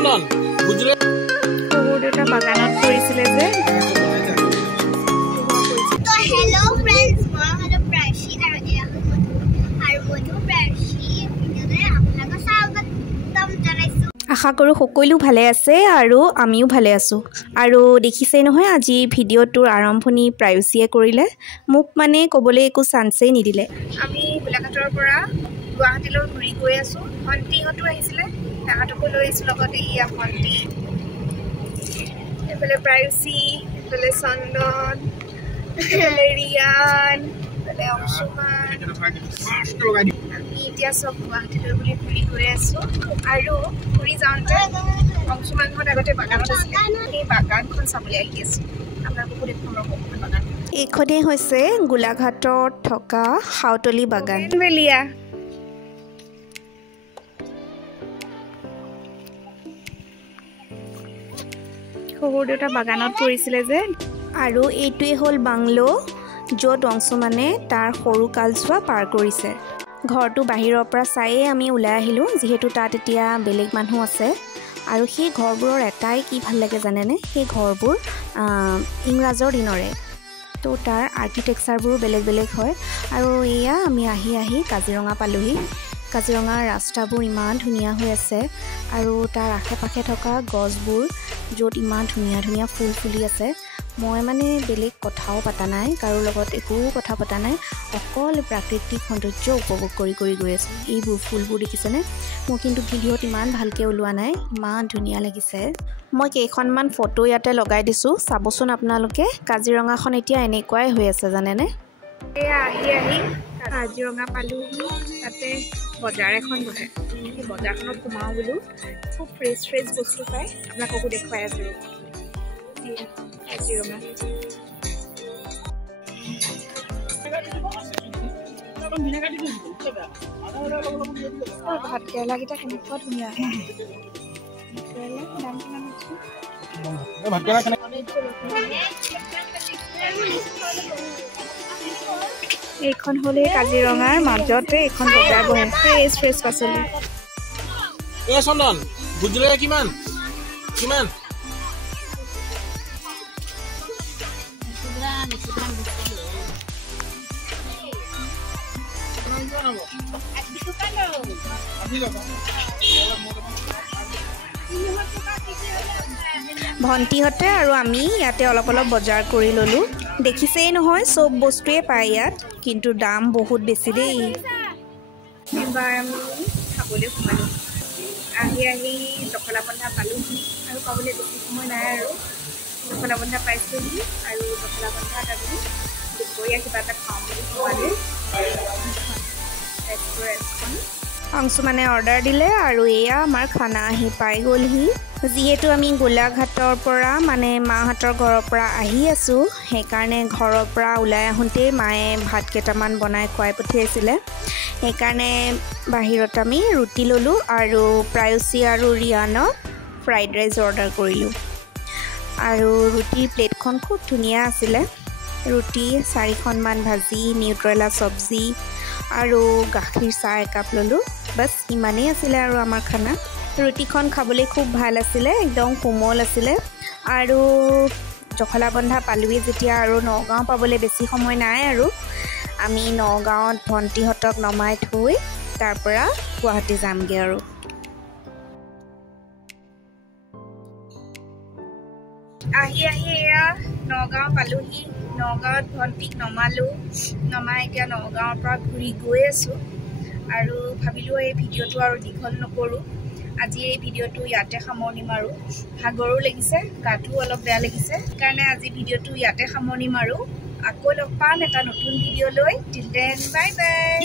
চন্দন গুজৰে এটা বাগানত কৰিছিলে যে তো হেল্ল' ফ্ৰেণ্ডছ মই হলো প্ৰাচী আৰু এয়া মধু প্ৰাচী ভিডিঅ'তে আপোনালোকক স্বাগতম জনাইছো। আশা কৰোঁ সকলো ভালে আছে আৰু আমিও ভালে আছোঁ। আৰু দেখিছেই নহয় আজি ভিডিঅ'টোৰ আৰম্ভণি প্ৰায়ুষীয়ে কৰিলে, মোক মানে ক'বলৈ একো চান্সেই নিদিলে। আমি গোলাঘাটৰ পৰা গুৱাহাটীলৈ ঘূৰি গৈ আছোঁ। ভণ্টিহঁতো আহিছিলে, তাহাঁতকো লৈ আহিছোঁ লগত। এয়া ভণ্টি, এইফালে প্ৰায়ুষী, এইফালে চন্দন, এইফালে ৰিয়ান, এইফালে অংশুমান। আমি এতিয়া চব গুৱাহাটীলৈ বুলি ঘূৰি গৈ আছোঁ। আৰু ঘূৰি যাওঁতে অংশুমানহঁত আগতে বাগানত আছিলে, সেই বাগানখন চাবলৈ আহি আছোঁ। আপোনালোককো দেখুৱাম ৰ'ব বাগান। এইখনেই হৈছে গোলাঘাটত থকা সাউতলী বাগান। বেলিয়া শহুৰ দেউতা বাগানত কৰিছিলে যে। আৰু এইটোৱে হ'ল বাংলো, য'ত অংশুমানে তাৰ সৰু কালচোৱা পাৰ কৰিছে। ঘৰটো বাহিৰৰ পৰা চায়েই আমি ওলাই আহিলোঁ, যিহেতু তাত এতিয়া বেলেগ মানুহ আছে। আৰু সেই ঘৰবোৰৰ এটাই কি ভাল লাগে জানেনে, সেই ঘৰবোৰ ইংৰাজৰ দিনৰে, তো তাৰ আৰ্কিটেকচাৰবোৰো বেলেগ বেলেগ হয়। আৰু এয়া আমি আহি আহি কাজিৰঙা পালোহি। কাজিৰঙাৰ ৰাস্তাবোৰ ইমান ধুনীয়া হৈ আছে, আৰু তাৰ আশে পাশে থকা গছবোৰ য'ত ইমান ধুনীয়া ধুনীয়া ফুল ফুলি আছে। মই মানে বেলেগ কথাও পতা নাই, কাৰো লগত একো কথা পতা নাই, অকল প্ৰাকৃতিক সৌন্দৰ্য উপভোগ কৰি কৰি গৈ আছোঁ। এইবোৰ ফুলবোৰ দেখিছেনে? মই কিন্তু ভিডিঅ'ত ইমান ভালকৈ ওলোৱা নাই, ইমান ধুনীয়া লাগিছে। মই কেইখনমান ফটো ইয়াতে লগাই দিছোঁ, চাবচোন আপোনালোকে। কাজিৰঙাখন এতিয়া এনেকুৱাই হৈ আছে জানেনে। এয়া আহি আহি কাজিৰঙা পালোহি। তাতে বজাৰ এখন বহে, সেই বজাৰখনত সোমাওঁ বোলো। খুব ফ্ৰেছ ফ্ৰেছ বস্তু পায়, আপোনালোককো দেখুৱাই আছোঁ। কাজিৰঙা ভাত কেৰেলাকেইটা কেনেকুৱা ধুনীয়া। দাম কিমান আছে? এইখন হ'ল এই কাজিৰঙাৰ মাজতে এইখন বজাৰ বহে, ফ্ৰেছ ফ্ৰেছ পাচলি। এই চন্দন গুজৰে কিমান কিমান? ভণ্টিহঁতে আৰু আমি ইয়াতে অলপ অলপ বজাৰ কৰি ল'লোঁ। দেখিছেই নহয়, চব বস্তুৱে পায় ইয়াত, কিন্তু দাম বহুত বেছি দেই। এবাৰ আমি খাবলৈ সোমালোঁ। আহি আহি জখলাবন্ধা পালোঁহি, আৰু পাবলৈ বেছি সময় নাই। আৰু জখলাবন্ধা পাইছোঁহি, আৰু জখলাবন্ধাত আমি দুপৰীয়া কিবা এটা খাওঁ বুলি সোমালোঁ। ৰেষ্টুৰেণ্টখন অংশুমানে অৰ্ডাৰ দিলে, আৰু এয়া আমাৰ খানা আহি পাই গ'লহি। যিহেতু আমি গোলাঘাটৰ পৰা মানে মাহঁতৰ ঘৰৰ পৰা আহি আছোঁ, সেইকাৰণে ঘৰৰ পৰা ওলাই আহোঁতেই মায়ে ভাত কেইটামান বনাই খুৱাই পঠিয়াইছিলে। সেইকাৰণে বাহিৰত আমি ৰুটি ল'লোঁ, আৰু প্ৰায়ুষী আৰু ৰিয়ানক ফ্ৰাইড ৰাইচ অৰ্ডাৰ কৰিলোঁ। আৰু ৰুটিৰ প্লেটখন খুব ধুনীয়া আছিলে। ৰুটি 4খনমান ভাজি, নিউট্ৰেলা চব্জি, আৰু গাখীৰ চাহ একাপ ল'লোঁ। বাছ ইমানেই আছিলে আৰু আমাৰ খানা। ৰুটিখন খাবলৈ খুব ভাল আছিলে, একদম কোমল আছিলে। আৰু জখলাবন্ধা পালোঁহি যেতিয়া, আৰু নগাঁও পাবলৈ বেছি সময় নাই। আৰু আমি নগাঁৱত ভণ্টিহঁতক নমাই থৈ তাৰ পৰা গুৱাহাটী যামগৈ। আৰু আহি আহি এয়া নগাঁও পালোঁহি। নগাঁৱত ভণ্টিক নমালোঁ, নমাই এতিয়া নগাঁৱৰ পৰা ঘূৰি গৈ আছোঁ। আৰু ভাবিলোঁ এই ভিডিঅ'টো আৰু দীঘল নকৰোঁ, আজি এই ভিডিঅ'টো ইয়াতে সামৰণি মাৰোঁ। ভাগৰো লাগিছে, গাটো অলপ বেয়া লাগিছে, সেইকাৰণে আজি ভিডিঅ'টো ইয়াতে সামৰণি মাৰোঁ। আকৌ লগ পাম এটা নতুন ভিডিঅ' লৈ। Till then bye bye.